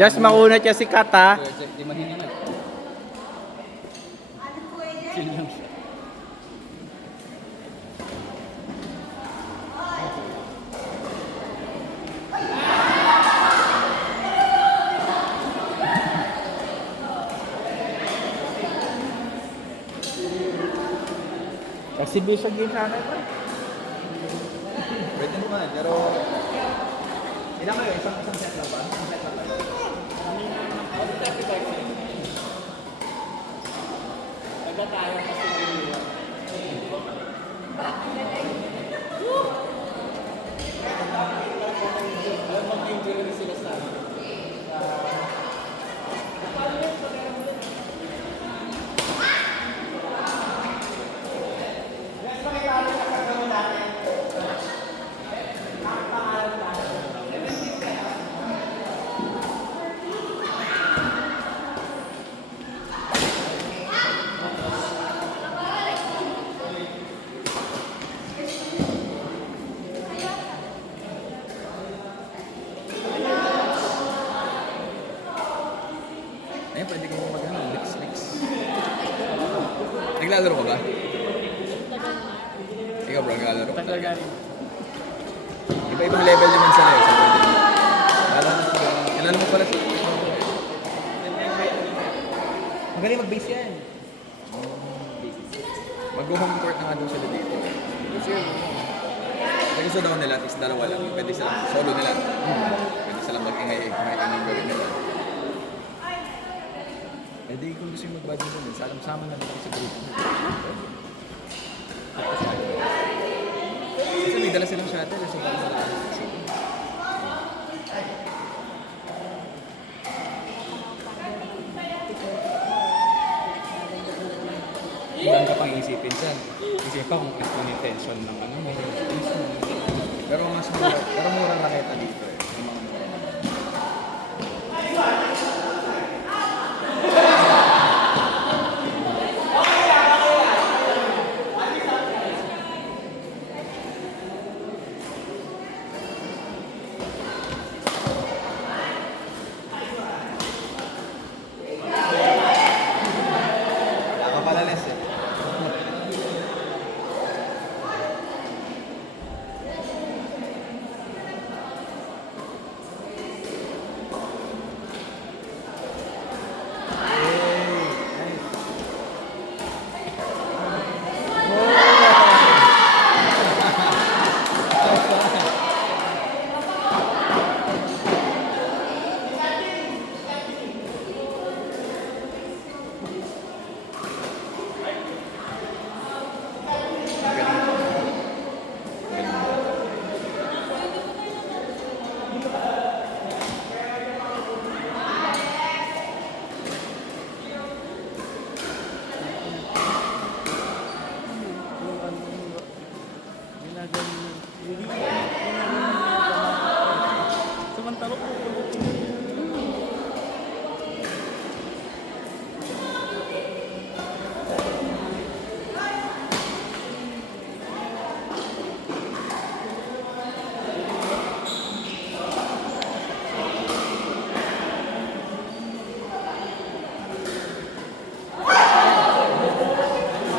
Just mauna siya si Kata. Di mahiningan. Chill lang siya. Exhibition game sana ito. Pwede naman, pero... Ilan kayo? Isang set lang ba? Isang set lang ba? Taga tayo kasi mag-injury sila sa ayun, pwede ko mag-ano, mix. Naglalaro ka ba? Ikaw bro, naglalaro ka? Iba-ibang level naman sila eh, so pwede mo. Kailan mo pala siya? Magaling mag-base yan. Mag-home court na nga doon sila dito. Kasi gusto daw nila, at least dalawa lang. Pwede silang solo nila. Pwede silang mag-ingay-ingay ang gawin nila. Eh di kung gusto yung mag-badminton, sama na lang sa group. Kasi may dala silang shuttle, so parang sa lakas. Ilan ka pang isipin dyan? Isipin pa kung ano yung tension ng ano mo. Pero mas mura, pero mura raketa dito eh. Yung mga mura. Nakapalalas eh. Samantala po.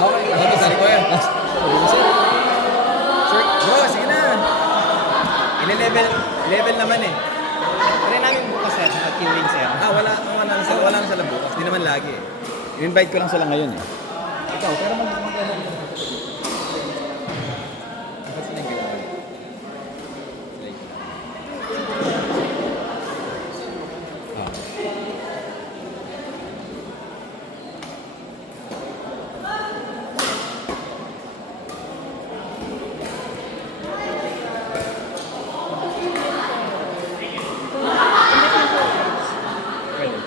Okay, ano sa ko yan? Sure, bro, sige na. Level naman eh. Try namin bukas sir, sa queuing sir. Wala na sila bukas. Di naman lagi eh. I-invite ko lang sila ngayon eh. Ikaw, pero mag-ano. Kasi na yung galaw. Like, pwede.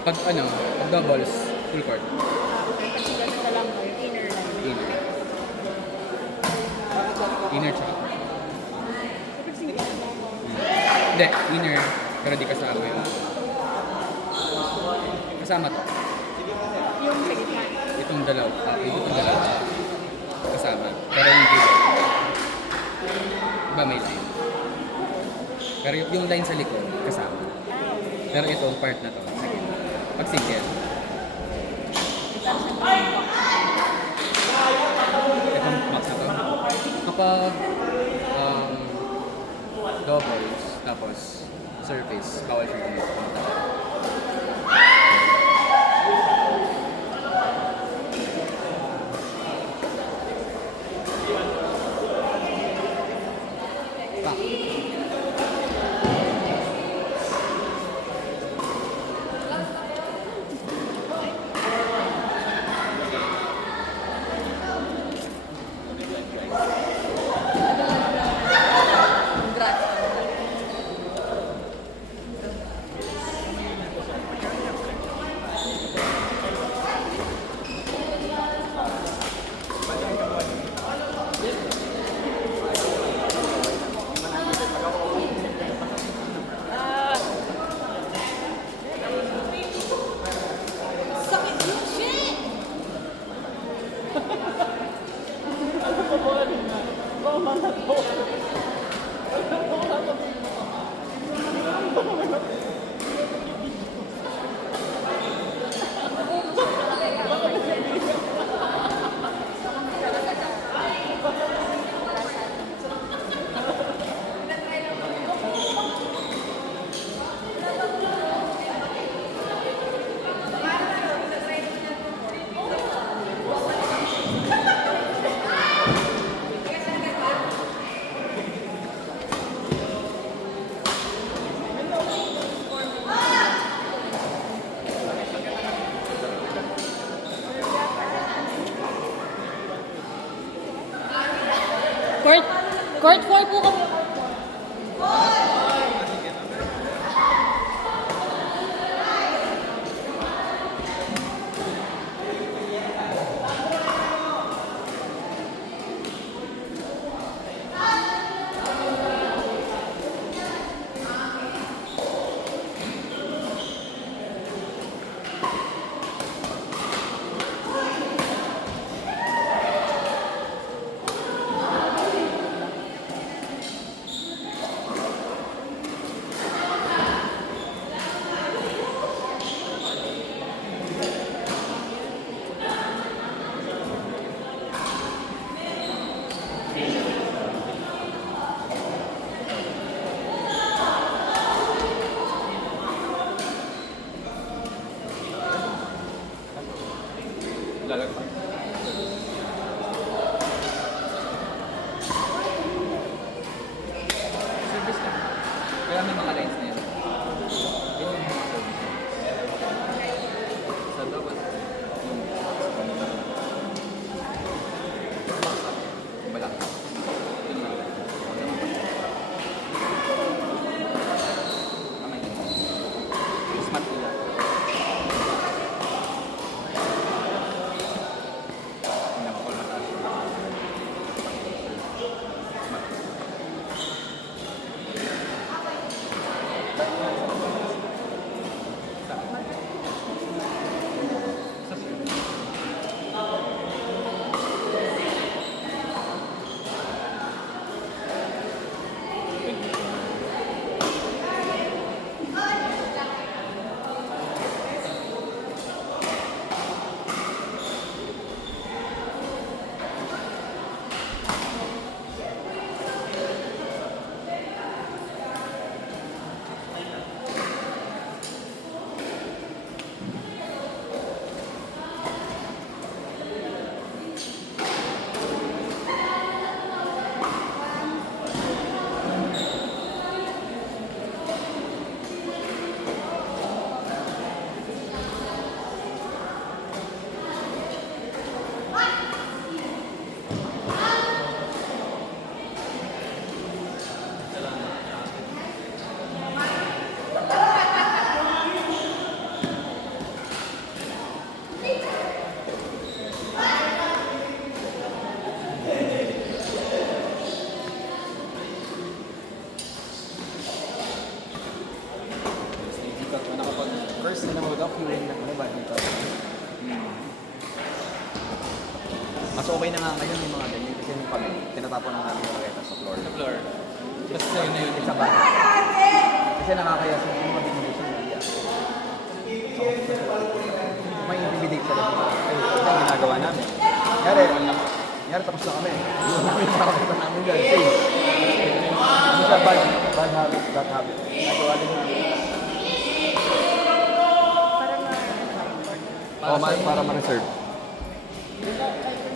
Pag doubles, full court. Kasi ganun na lang po, yung inner line. Inner tsaka. Kapag sinigit mo ako, Hindi, inner, pero di kasama yun. Kasama to. yung sa gitna. Itong dalawa. Itong dalawa. Kasama. Pero yung keyboard. Iba may line. Pero yung line sa likod, kasama. Pero itong part na to, pag single. Itong box na to. Kapag doubles, tapos surface, bawal siya dito. Court 4 po kami. Lalagpak. Service lang. Kaya may mga lines na yan. Yun yung mga service. So, dapat yung malaki. Yun lang. Kamay yun. Smart nila. First na naman daw, feeling na ano ba dito? Mas okay na nga ngayon yung mga ganyan kasi nung kami, tinatapon na namin yung raketa sa floor. Sa floor. Basta sa'yo na yun. Sa bahay. Kasi nakakaya sa mga binigay sa media. may intimidate sa rin. Ay, ito ang ginagawa namin. Yari tapos na kami. Yung namin makakita namin dyan. Say, ano siya, bad habit, bad habit. Nagawa din namin. Para na, Para ma-reserve. like,